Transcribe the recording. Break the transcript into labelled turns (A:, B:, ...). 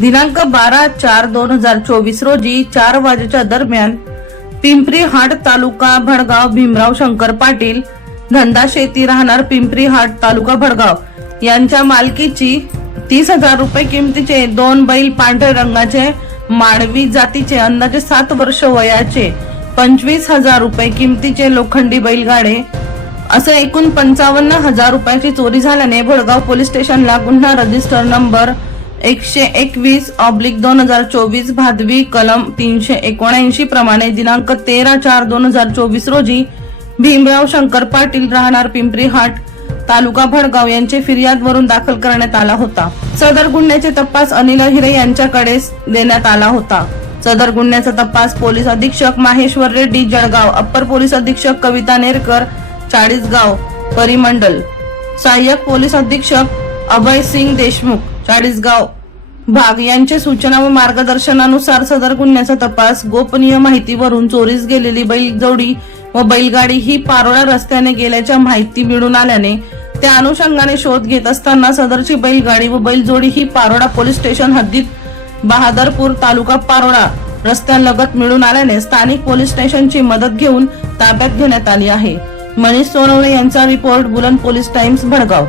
A: दिनांक बारा चार दोन हजार चोवीस रोजी चार वाजेच्या दरम्यान पिंपरी हाट तालुका भडगाव भीमराव शंकर पाटील धंदा शेती राहणार पिंपरी हाट तालुका भडगाव यांच्या मालकीची तीस हजार रुपये किमतीचे दोन बैल पांढऱ्या रंगाचे मानवी जातीचे अंदाजे सात वर्ष वयाचे पंचवीस हजार रुपये किमतीचे लोखंडी बैलगाडे असं एकूण पंचावन्न हजार रुपयाची चोरी झाल्याने भडगाव पोलीस स्टेशनला गुन्हा रजिस्टर नंबर एकशे एकवीस ऑब्लिक दोन हजार चोवीस भादवी कलम तीनशे एकोणऐंशी प्रमाणे दिनांक तेरा चार दोन हजार चोवीस रोजी भीमराव शंकर पाटील राहणार पिंपरी हाट तालुका भडगाव यांचे फिर्यादवरून दाखल करण्यात आला होता. सदर गुन्ह्याचे तपास अनिल हिरे यांच्याकडे देण्यात आला होता. सदर गुन्ह्याचा तपास पोलीस अधीक्षक माहेश्वर रेड्डी जळगाव अप्पर पोलीस अधीक्षक कविता नेरकर चाळीसगाव परिमंडल. सहाय्यक पोलीस अधीक्षक अभय सिंग देशमुख चाळीसगाव भाग यांच्या सूचना व मार्गदर्शनानुसार सदर गुन्ह्याचा तपास गोपनीय माहितीवरून चोरीस गेलेली बैलजोडी व बैलगाडी ही पारोळा रस्त्याने गेल्याच्या माहिती मिळून आल्याने त्या अनुषंगाने शोध घेत असताना सदरची बैलगाडी व बैलजोडी ही पारोडा पोलीस स्टेशन हद्दीत बहादरपूर तालुका पारोळा रस्त्यालगत मिळून आल्याने स्थानिक पोलीस स्टेशनची मदत घेऊन ताब्यात घेण्यात आली आहे. मनीष सोनवणे यांचा रिपोर्ट बुलंद पोलीस टाइम्स भडगाव.